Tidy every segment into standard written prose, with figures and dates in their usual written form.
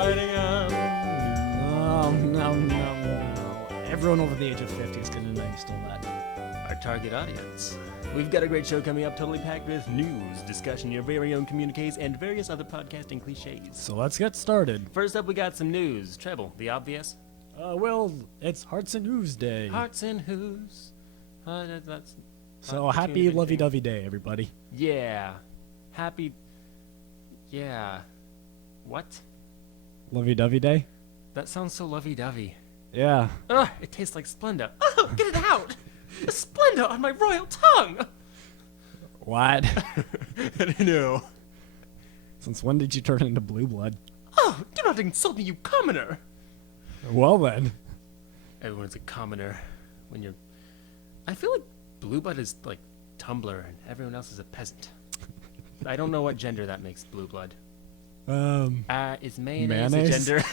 Exciting No. Everyone over the age of 50 is going to know you stole that. Our target audience. We've got a great show coming up, totally packed with news, discussion, your very own communiques, and various other podcasting cliches. So let's get started. First up, we got some news. Treble, the obvious. Well, it's Hearts and Hooves Day. Hearts and Hooves. That's So not the happy tune of lovey-dovey day, everybody. Yeah. Happy... Yeah. What? Lovey-dovey day? That sounds so lovey-dovey. Yeah. Ugh, it tastes like Splenda. Oh, get it out! Splenda on my royal tongue! What? I don't know. Since when did you turn into blue blood? Oh, do not insult me, you commoner! Well then. Everyone's a commoner when you're... I feel like blue blood is like Tumblr and everyone else is a peasant. I don't know what gender that makes blue blood. Is mayonnaise a gender?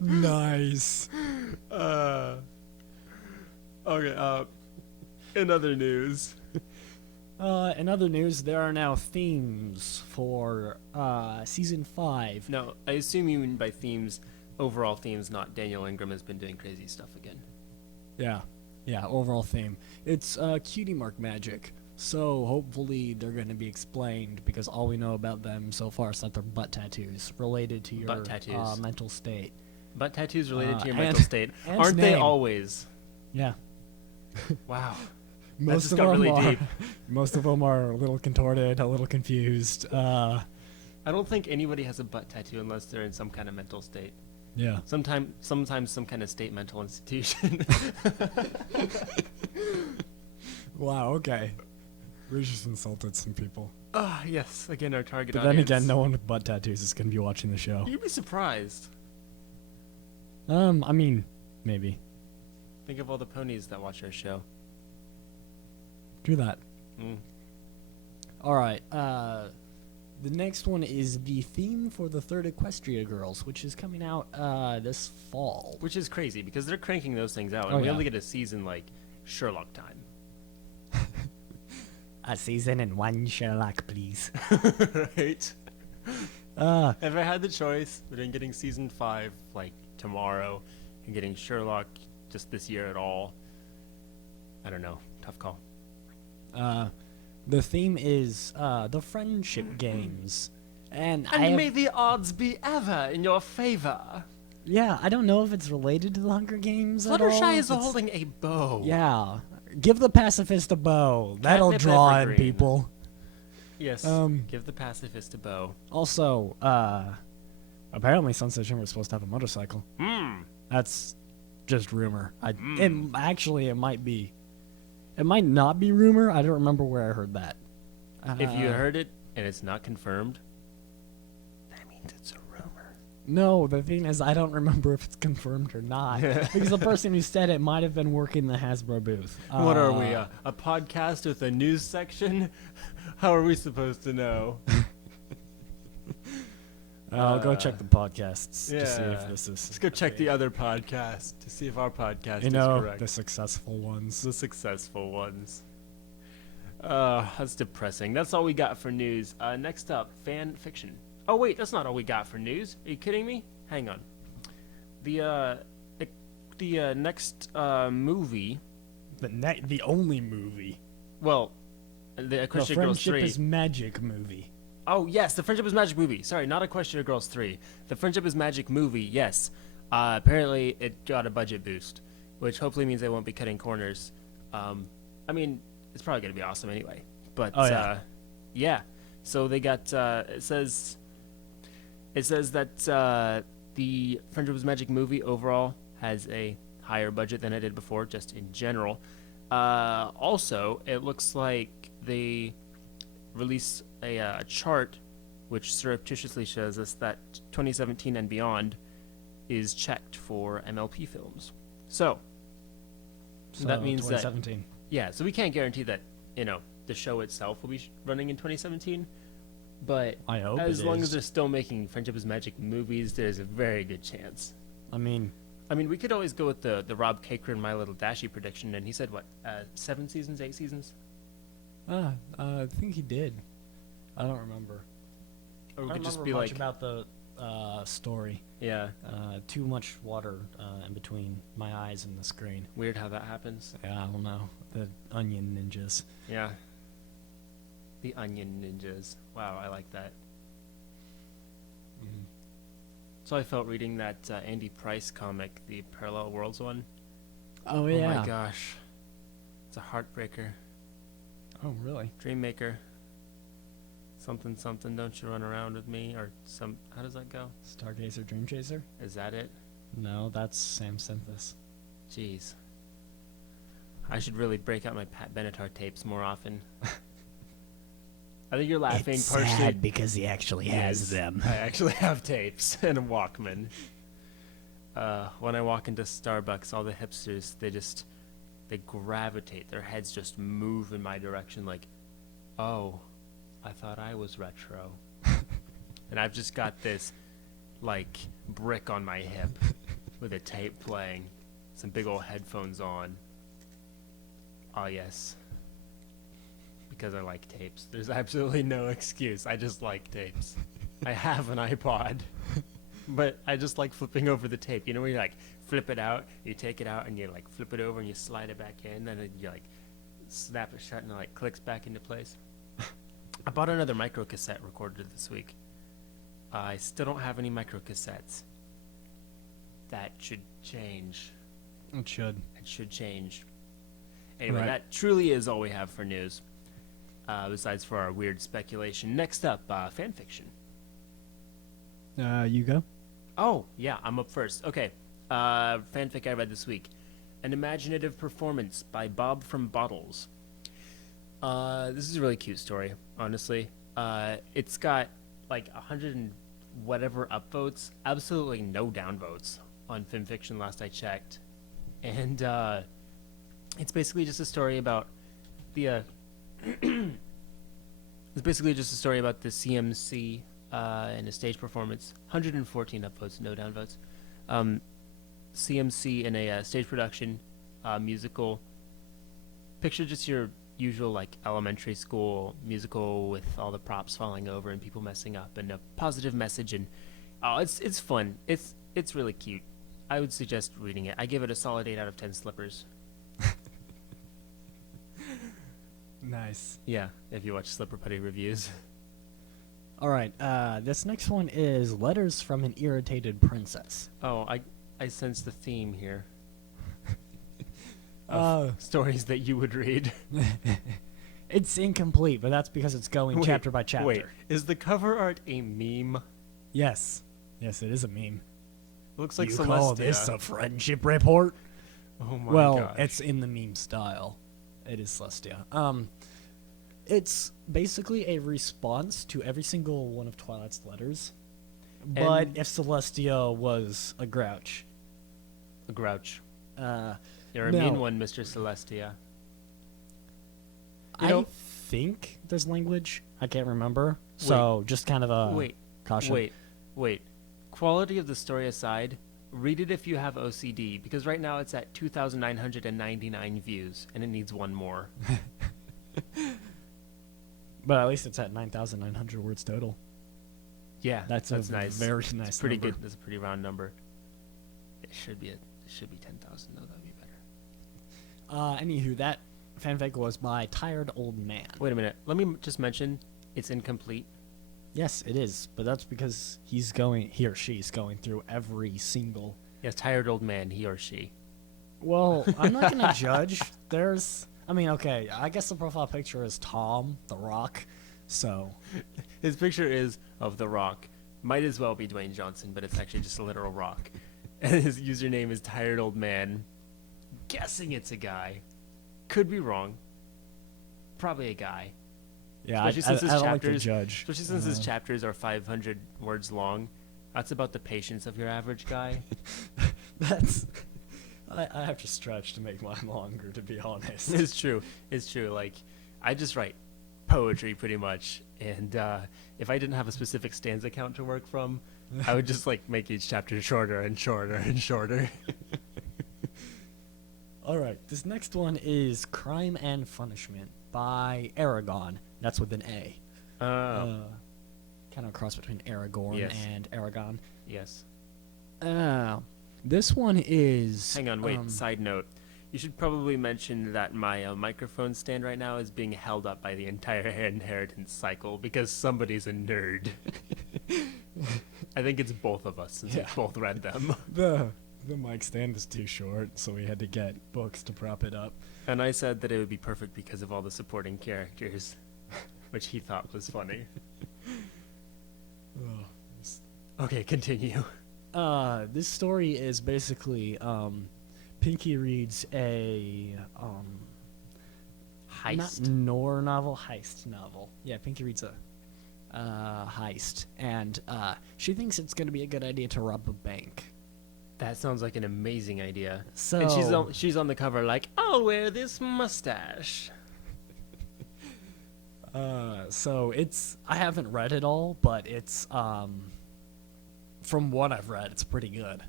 Nice. Okay, in other news. In other news, there are now themes for season 5. No, I assume you mean by themes, overall themes, not Daniel Ingram has been doing crazy stuff again. Yeah, overall theme. It's cutie mark magic. So hopefully they're going to be explained, because all we know about them so far is that they're butt tattoos related to your mental state. Butt tattoos related to your and- mental state. and Aren't they name. always? Yeah. Wow. Most just of got them really are. deep. Most of them are a little contorted, a little confused. I don't think anybody has a butt tattoo unless they're in some kind of mental state. Yeah. Sometimes some kind of state mental institution. Wow. Okay. We just insulted some people. Ah, yes. Again, our target But audience. then again, no one with butt tattoos is going to be watching the show. You'd be surprised. I mean, maybe. Think of all the ponies that watch our show. Do that. Mm. All right. The next one is the theme for the third Equestria Girls, which is coming out this fall. Which is crazy because they're cranking those things out, and Oh, we yeah. only get a season like Sherlock time. A season and one Sherlock, please. Right? If I had the choice between getting season 5 like tomorrow and getting Sherlock just this year at all, I don't know. Tough call. The theme is the friendship games, and may the odds be ever in your favor. Yeah, I don't know if it's related to the Hunger Games at all. Fluttershy is It's- holding a bow. Yeah, give the pacifist a bow. That'll Catnip draw in evergreen. people. Yes. Um, Give the pacifist a bow. Also, apparently Sunset Shimmer is supposed to have a motorcycle. Hmm. That's just rumor. It might be. It might not be rumor. I don't remember where I heard that. If you heard it and it's not confirmed, that means it's a rumor. No, the thing is, I don't remember if it's confirmed or not. Because the person who said it might have been working the Hasbro booth. What are we, a podcast with a news section? How are we supposed to know? I'll go check the podcasts Yeah. to see if this is. Let's go check the other podcast to see if our podcast You is know, correct. the successful ones. The successful ones. That's depressing. That's all we got for news. Next up, fan fiction. Oh wait, that's not all we got for news. Are you kidding me? Hang on. The next movie. The only movie. Well, the Equestria The Girls Friendship 3. is Magic movie. Oh yes, the Friendship is Magic movie. Sorry, not Equestria Girls 3. The Friendship is Magic movie. Yes. Apparently it got a budget boost, which hopefully means they won't be cutting corners. I mean, it's probably gonna be awesome anyway. But yeah. So they got it says that the Friendship is Magic movie overall has a higher budget than it did before, just in general. Also, it looks like they release a chart which surreptitiously shows us that 2017 and beyond is checked for MLP films. So that means 2017. yeah, so we can't guarantee that, the show itself will be running in 2017, but I hope as it long is. as they're still making Friendship is Magic movies, there's a very good chance. I mean, we could always go with the Rob Caker and My Little Dashie prediction, and he said, 7 seasons, 8 seasons? I think he did. I don't remember. Or I we don't could just remember be much like, about the story. yeah, Too much water in between my eyes and the screen. weird how that happens. Yeah, I don't know. The onion ninjas. Yeah. The Onion Ninjas. Wow, I like that. Mm-hmm. So I felt reading that Andy Price comic, the Parallel Worlds one. Oh, Oh yeah. my gosh. It's a heartbreaker. Oh, really? Dreammaker. Something, something, don't you run around with me? Or some, how does that go? Stargazer Dream Chaser? Is that it? No, that's Sam Synthis. Jeez. I should really break out my Pat Benatar tapes more often. I think you're laughing It's partially sad because he actually has Yes, them. I actually have tapes and a Walkman. When I walk into Starbucks, all the hipsters, they gravitate. Their heads just move in my direction like, oh, I thought I was retro. And I've just got this, like, brick on my hip with a tape playing, some big old headphones on. Oh, yes. Because I like tapes. There's absolutely no excuse. I just like tapes. I have an iPod, but I just like flipping over the tape. You know when you like flip it out, you take it out and you like flip it over and you slide it back in, and you like snap it shut and it like clicks back into place. I bought another micro cassette recorder this week. I still don't have any micro cassettes. That should change. It should. It should change. Anyway, Right. that truly is all we have for news. Besides for our weird speculation. Next up, fan fiction. You go? Oh, yeah, I'm up first. Okay, fanfic I read this week. An Imaginative Performance by Bob from Bottles. This is a really cute story, honestly. It's got like 100 and whatever upvotes, absolutely no downvotes on FimFiction last I checked. And it's basically just a story about the... It's basically just a story about the CMC in a stage performance. 114 upvotes, no downvotes. CMC in a stage production, musical. Picture just your usual like elementary school musical with all the props falling over and people messing up and a positive message, and it's fun. It's really cute. I would suggest reading it. I give it a solid 8 out of 10 slippers. Nice. Yeah, if you watch Slipper Putty reviews. All right. This next one is Letters from an Irritated Princess. Oh, I sense the theme here. Stories that you would read. It's incomplete, but that's because it's going chapter by chapter. Wait, is the cover art a meme? Yes. Yes, it is a meme. Looks like you Celestia. call this a friendship report? Oh my well, gosh. it's in the meme style. It is Celestia. It's basically a response to every single one of Twilight's letters. But And- if Celestia was a grouch. A grouch. Uh, You're a no. mean one, Mr. Celestia. You I know- think there's language. I can't remember. So just kind of a Wait, caution. wait. Quality of the story aside, read it if you have OCD, because right now it's at 2,999 views, and it needs one more. But at least it's at 9,900 words total. Yeah, That's nice. very nice. It's pretty number. good. That's a pretty round number. It should be 10,000 though. That'd be better. Anywho, that fanfic was by Tired Old Man. Wait a minute. Let me just mention it's incomplete. Yes, it is, but that's because he or she's going through every single. Yes, tired old man, he or she. Well, I'm not gonna judge. Okay, I guess the profile picture is Tom, the Rock, so. His picture is of The Rock. Might as well be Dwayne Johnson, but it's actually just a literal rock. And his username is Tired Old Man. Guessing it's a guy. Could be wrong. Probably a guy. Yeah, I Especially since his don't like to chapters- judge. Especially since his chapters are 500 words long. That's about the patience of your average guy. That's. I have to stretch to make mine longer, to be honest. It's true. It's true. Like, I just write poetry pretty much. And if I didn't have a specific stanza count to work from, I would just like make each chapter shorter and shorter and shorter. All right, this next one is Crime and Punishment by Aragon. That's with an A. Oh. Kind of a cross between Aragorn Yes. and Aragon. Yes. This one is... Hang on, wait. Side note. You should probably mention that my microphone stand right now is being held up by the entire inheritance cycle because somebody's a nerd. I think it's both of us since we both read them. The mic stand is too short, so we had to get books to prop it up. And I said that it would be perfect because of all the supporting characters, which he thought was funny. Okay, continue. This story is basically Pinky reads a Heist? heist novel. Yeah, Pinky reads a heist, and she thinks it's going to be a good idea to rob a bank. That sounds like an amazing idea. So And she's on the cover like, I'll wear this mustache. So I haven't read it all, but it's from what I've read, it's pretty good.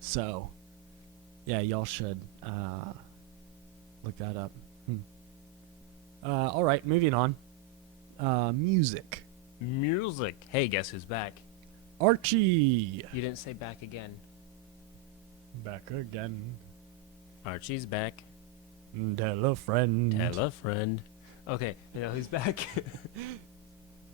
So yeah, y'all should look that up. All right, moving on. Music. Music. Hey, guess who's back? Archie. You didn't say back again. Back again. Archie's back. Tell a friend. Tell a friend. Okay, you know who's back?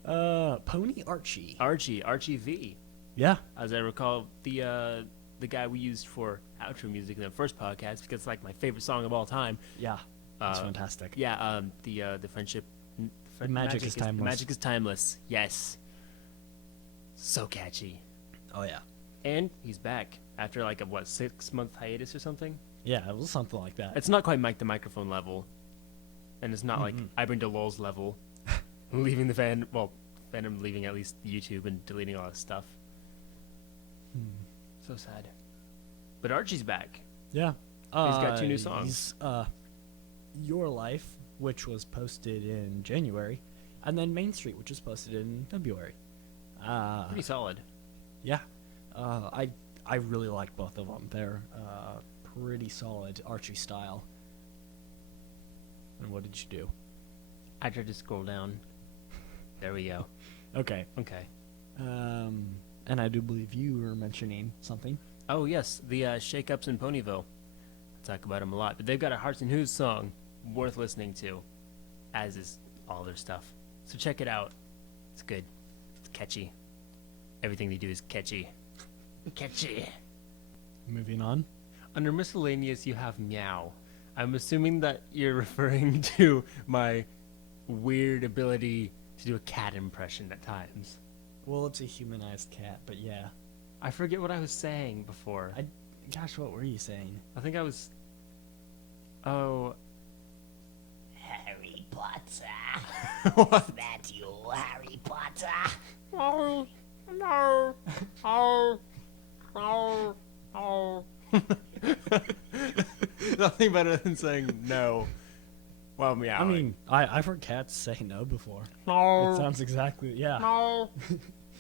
Pony Archie. Archie V. Yeah. As I recall, the guy we used for outro music in the first podcast because it's like my favorite song of all time. Yeah. That's fantastic. Yeah. The friendship. The magic is timeless. The magic is timeless. Yes. So catchy. Oh yeah. And he's back after like a 6-month hiatus or something. Yeah, it was something like that. It's not quite Mike the Microphone level, and it's not like Ibn DeLol's level, leaving the Venom leaving at least YouTube and deleting all his stuff. So sad. But Archie's back. Yeah. He's got 2 new songs. Your Life, which was posted in January, and then Main Street, which was posted in February. Pretty solid. Yeah. I really like both of them. They're pretty solid Archie style. And what did you do? I tried to scroll down. There we go. Okay. Okay. And I do believe you were mentioning something. Oh, yes. The Shake-Ups in Phonyville. I talk about them a lot. But they've got a Hearts and Hooves song worth listening to, as is all their stuff. So check it out. It's good. It's catchy. Everything they do is catchy. Catchy. Moving on. Under miscellaneous, you have meow. I'm assuming that you're referring to my weird ability to do a cat impression at times. Well, it's a humanized cat, but yeah. I forget what I was saying before. Gosh, what were you saying? I think I was... Oh... Harry Potter. What? Is that you, Harry Potter? Oh, no. Oh, oh, oh. Nothing better than saying no while meowing. I mean, I've heard cats say no before. no. It sounds exactly, yeah. No.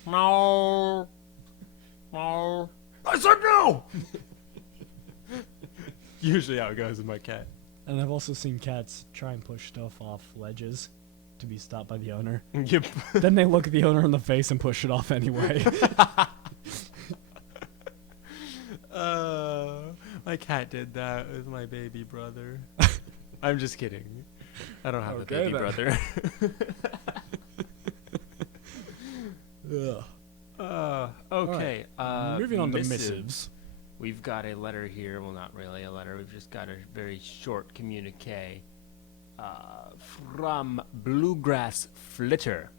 No. No. I said no! Usually how it goes with my cat. And I've also seen cats try and push stuff off ledges to be stopped by the owner. Yep. Then they look at the owner in the face and push it off anyway. My cat did that with my baby brother. I'm just kidding. I don't have a Okay, baby then. brother. Okay. Moving on to missives. We've got a letter here. Well, not really a letter. We've just got a very short communique from Bluegrass Flitter.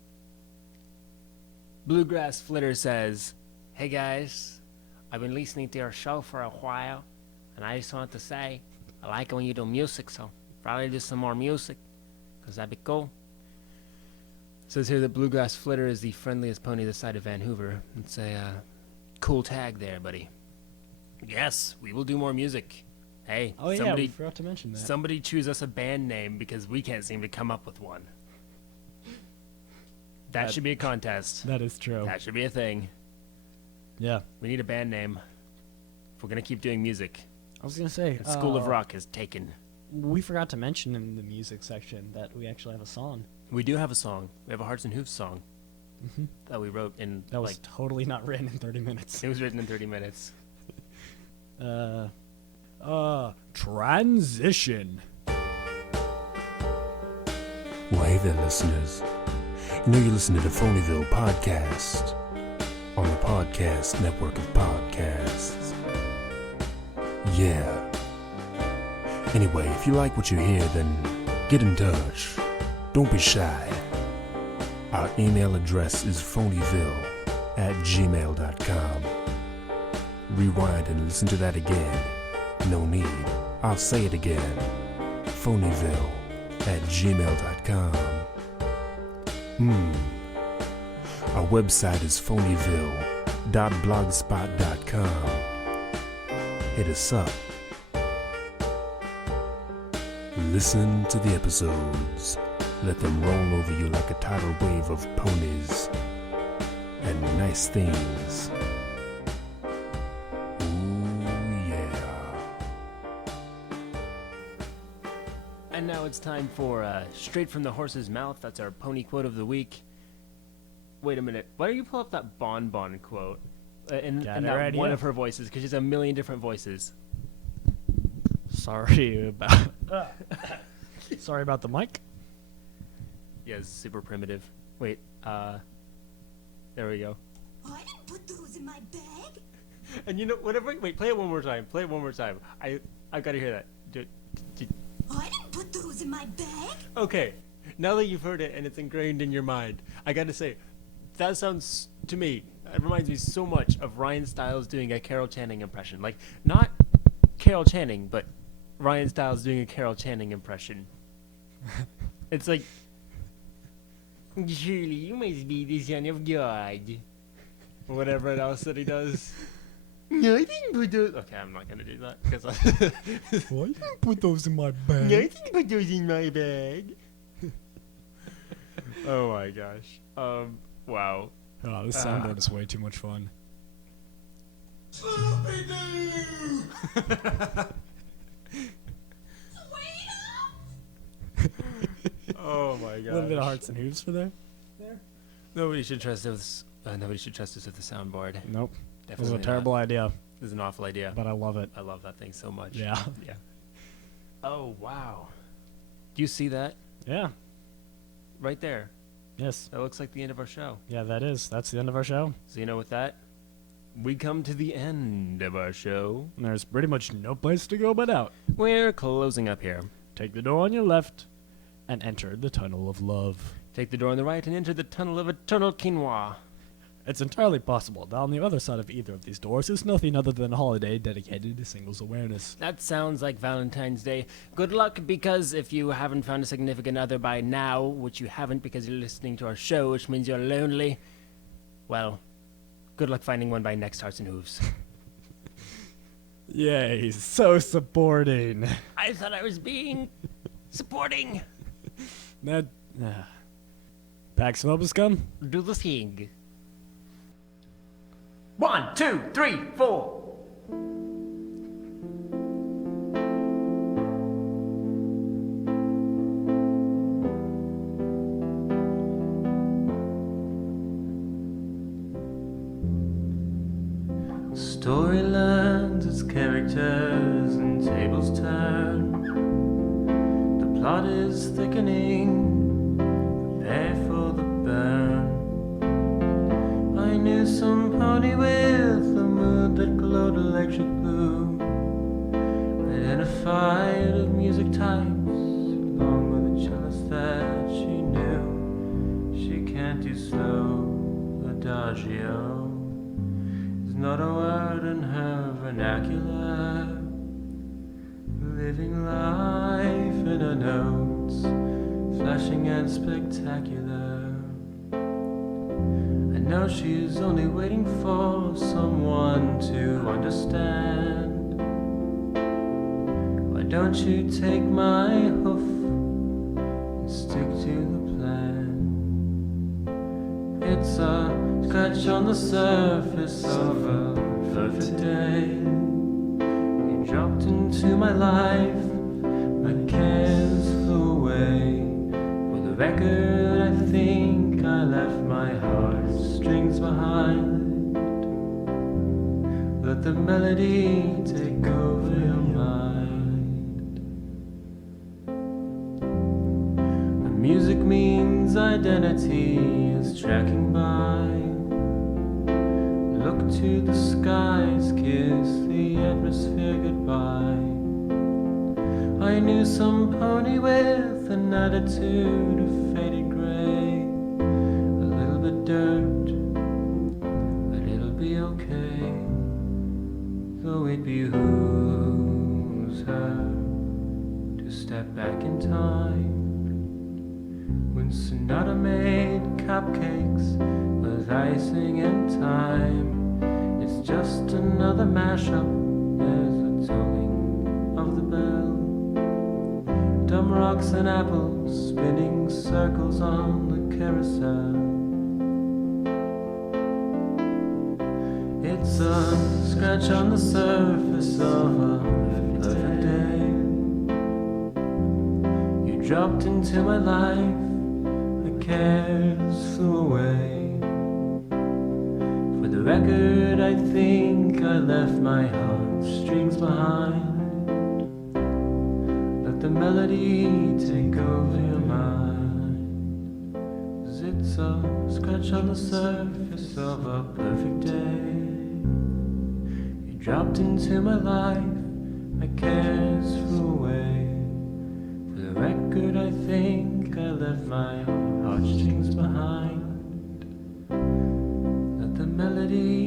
Bluegrass Flitter says, "Hey guys, I've been listening to your show for a while, and I just want to say I like it when you do music, so probably do some more music, because that'd be cool." Says here that Bluegrass Flitter is the friendliest pony this side of Vancouver. It's a cool tag there, buddy. Yes, we will do more music. Hey, Oh yeah, we somebody, forgot to mention that. somebody choose us a band name because we can't seem to come up with one. That should be a contest. That is true. That should be a thing. Yeah. We need a band name if we're going to keep doing music. I was gonna say School of Rock is taken. we forgot to mention in the music section that we actually have a song. We do have a song. We have a Hearts and Hooves song that we wrote in, That was totally not written in 30 minutes. it was written in 30 minutes. Transition. Well, hey there, listeners. You know you're listening to the Phonyville podcast on the podcast network of podcasts. Yeah. Anyway, if you like what you hear, then get in touch. Don't be shy. Our email address is phonyville@gmail.com. Rewind and listen to that again. No need. I'll say it again. Phonyville@gmail.com. Our website is phonyville.blogspot.com. Hit us up. Listen to the episodes. Let them roll over you like a tidal wave of ponies and nice things. Ooh, yeah. And now it's time for Straight from the Horse's Mouth. That's our pony quote of the week. Wait a minute. Why don't you pull up that Bon Bon quote in that right one here. of her voices? Because she's a million different voices. Sorry about Sorry about the mic. Yeah, it's super primitive. Wait, there we go. I didn't put those in my bag. And you know, whatever. Wait, play it one more time. Play it one more time. I've got to hear that. I didn't put those in my bag. Okay, now that you've heard it and it's ingrained in your mind, I got to say, that sounds to me. It reminds me so much of Ryan Stiles doing a Carol Channing impression. Like, not Carol Channing, but Ryan Stiles doing a Carol Channing impression. It's like, surely you must be the son of God. Whatever else that he does. No, I didn't put those. Okay, I'm not gonna do that because I didn't put those in my bag. I didn't put those in my bag. Oh my gosh. Wow. Oh, this soundboard is way too much fun. Oh my gosh. A little bit of Hearts and Hooves for there. Nobody should trust us. Nobody should trust us with the soundboard. Nope. It was Definitely a terrible idea, This is an awful idea. but I love it. I love that thing so much. Yeah. Yeah. Oh wow. Do you see that Yeah. right there? Yes. That looks like the end of our show. Yeah, that is. That's the end of our show. So you know, with that, we come to the end of our show. There's pretty much no place to go but out. We're closing up here. Take the door on your left and enter the tunnel of love. Take the door on the right and enter the tunnel of eternal quinoa. It's entirely possible that on the other side of either of these doors is nothing other than a holiday dedicated to singles awareness. That sounds like Valentine's Day. Good luck, because if you haven't found a significant other by now, which you haven't because you're listening to our show, which means you're lonely, well, good luck finding one by next Hearts and Hooves. Yay, so supporting. I thought I was being supporting. That, Packs of Obuscum? Do the thing. 1, 2, 3, 4. Story learns its characters and tables turn. The plot is thickening. Prepare for the burn. I knew some pony with a mood that glowed electric blue, identified of music types, along with a cellist that she knew. She can't do slow, adagio is not a word in her vernacular. Living life in her notes, flashing and spectacular. I know she's only waiting for someone to understand. Why don't you take my hoof and stick to the plan? It's a scratch on the surface of a perfect day. You dropped into my life My cares flew away. For the record, I think I left my heartstrings behind. Let the melody take over your mind. The music means identity is tracking by. Look to the skies, kiss the atmosphere goodbye. I knew some pony with an attitude of faded gray. A little bit dirt, but it'll be okay. Though it behooves her to step back in time. When Sonata made cupcakes with icing and thyme, it's just another mashup. There's the tolling of the bell. Dumb rocks and apples spinning circles on the carousel. It's a scratch on the surface of a perfect day. You dropped into my life, the cares flew away. For the record, I think I left my heartstrings behind. Let the melody take over your mind. 'Cause it's a scratch on the surface of a perfect day. You dropped into my life, my cares flew away. For the record, I think I left my heartstrings behind. Let the melody